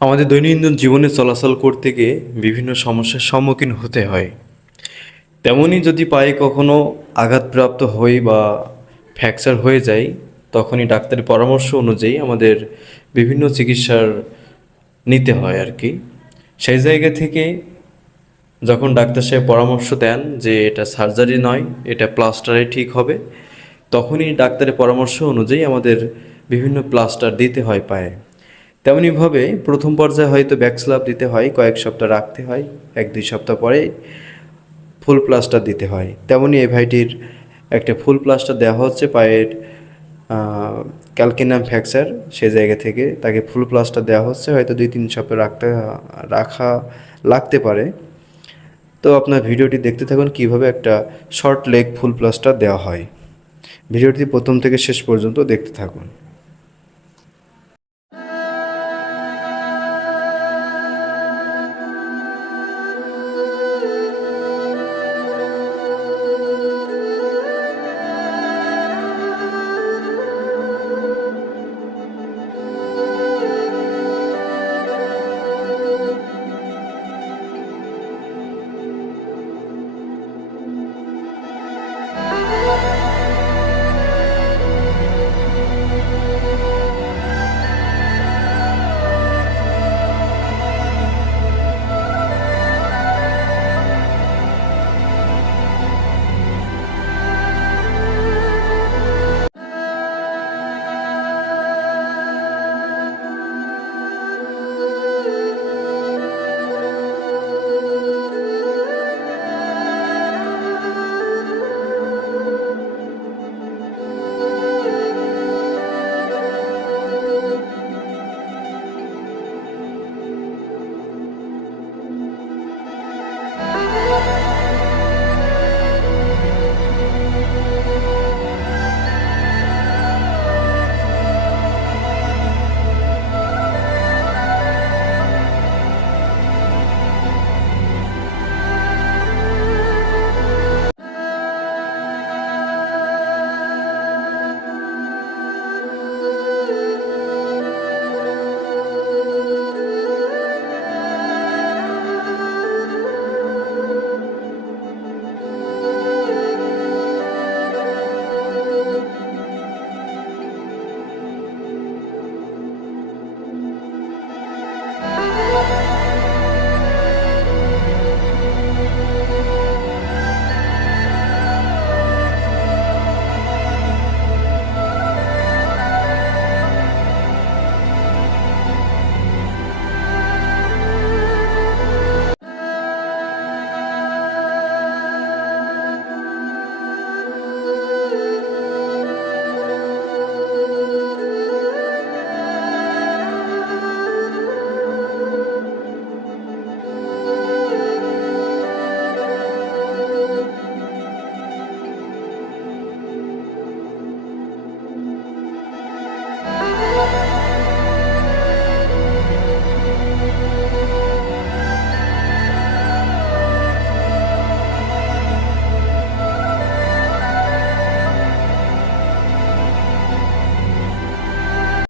আমাদের দৈনন্দিন জীবনে চলাচল করতে গিয়ে বিভিন্ন সমস্যার সম্মুখীন হতে হয়। তেমনই যদি পায়ে কখনো আঘাতপ্রাপ্ত হই বা ফ্র্যাকচার হয়ে যায়, তখনই ডাক্তারের পরামর্শ অনুযায়ী আমাদের বিভিন্ন চিকিৎসার নিতে হয় আর কি। সেই জায়গা থেকে যখন ডাক্তার সাহেব পরামর্শ দেন যে এটা সার্জারি নয়, এটা প্লাস্টারে ঠিক হবে, তখনই ডাক্তারের পরামর্শ অনুযায়ী আমাদের বিভিন্ন প্লাস্টার দিতে হয় পায়ে। তেমনিভাবে প্রথম পর্যায়ে হয়তো ব্যাকস্ল্যাব দিতে হয়, কয়েক সপ্তাহ রাখতে হয়, 1-2 সপ্তাহ পরে ফুল প্লাস্টার দিতে হয়। তেমনি এই ভাইটির একটা ফুল প্লাস্টার দেওয়া হচ্ছে পায়ের ক্যালকিনাম ফ্র্যাকচার, সে জায়গা থেকে তাকে ফুল প্লাস্টার দেওয়া হচ্ছে, হয়তো 2-3 সপ্তাহ রাখা লাগতে পারে। তো আপনার ভিডিওটি দেখতে থাকুন কীভাবে একটা শর্ট লেগ ফুল প্লাস্টার দেওয়া হয়। ভিডিওটি প্রথম থেকে শেষ পর্যন্ত দেখতে থাকুন।